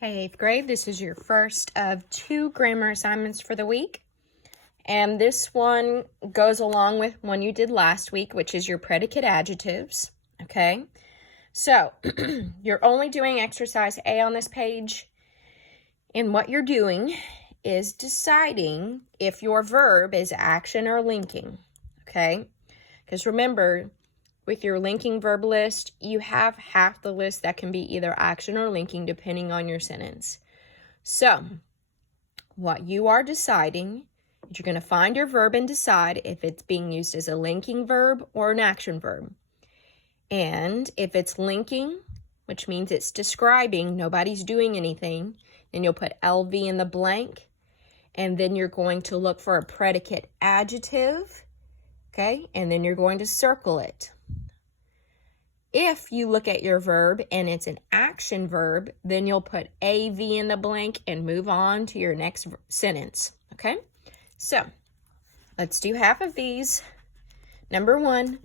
Hey, 8th grade, this is your first of 2 grammar assignments for the week. And this one goes along with one you did last week, which is your predicate adjectives, okay? So, you're only doing exercise A on this page, and what you're doing is deciding if your verb is action or linking, okay? Because remember, with your linking verb list, you have half the list that can be either action or linking depending on your sentence. So, what you are deciding is you're going to find your verb and decide if it's being used as a linking verb or an action verb. And if it's linking, which means it's describing, nobody's doing anything, then you'll put LV in the blank. And then you're going to look for a predicate adjective, okay? And then you're going to circle it. If you look at your verb and it's an action verb, then you'll put AV in the blank and move on to your next sentence, okay? So, let's do half of these. Number 1,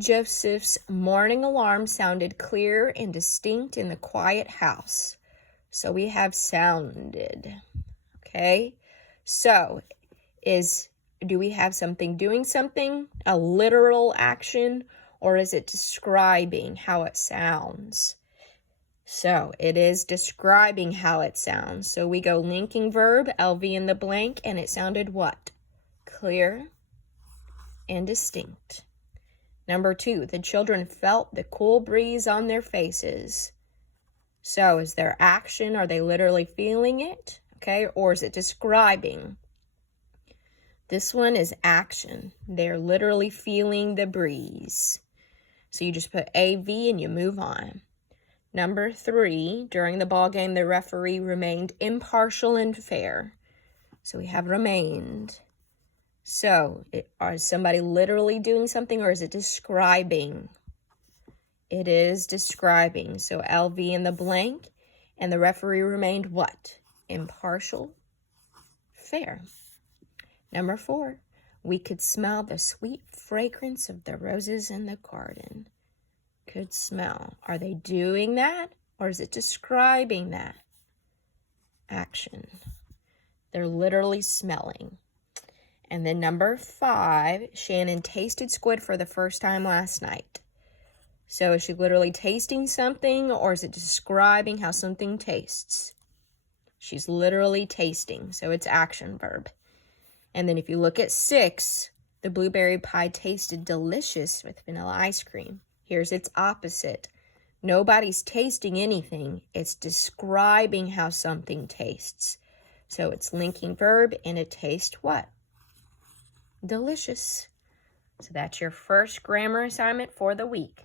Joseph's morning alarm sounded clear and distinct in the quiet house. So we have sounded, okay? So, do we have something doing something, a literal action, or is it describing how it sounds? So it is describing how it sounds. So we go linking verb, LV in the blank, and it sounded what? Clear and distinct. Number 2, the children felt the cool breeze on their faces. So is there action? Are they literally feeling it? Okay, or is it describing? This one is action. They're literally feeling the breeze. So you just put AV and you move on. Number 3, during the ball game, the referee remained impartial and fair. So we have remained. So is somebody literally doing something or is it describing? It is describing. So LV in the blank, and the referee remained what? Impartial, fair. Number 4, we could smell the sweet fragrance of the roses in the garden. Could smell. Are they doing that or is it describing that? Action. They're literally smelling. And then number 5, Shannon tasted squid for the first time last night. So is she literally tasting something or is it describing how something tastes? She's literally tasting, so it's action verb. And then if you look at 6, the blueberry pie tasted delicious with vanilla ice cream. Here's its opposite. Nobody's tasting anything. It's describing how something tastes. So it's linking verb and it tastes what? Delicious. So that's your first grammar assignment for the week.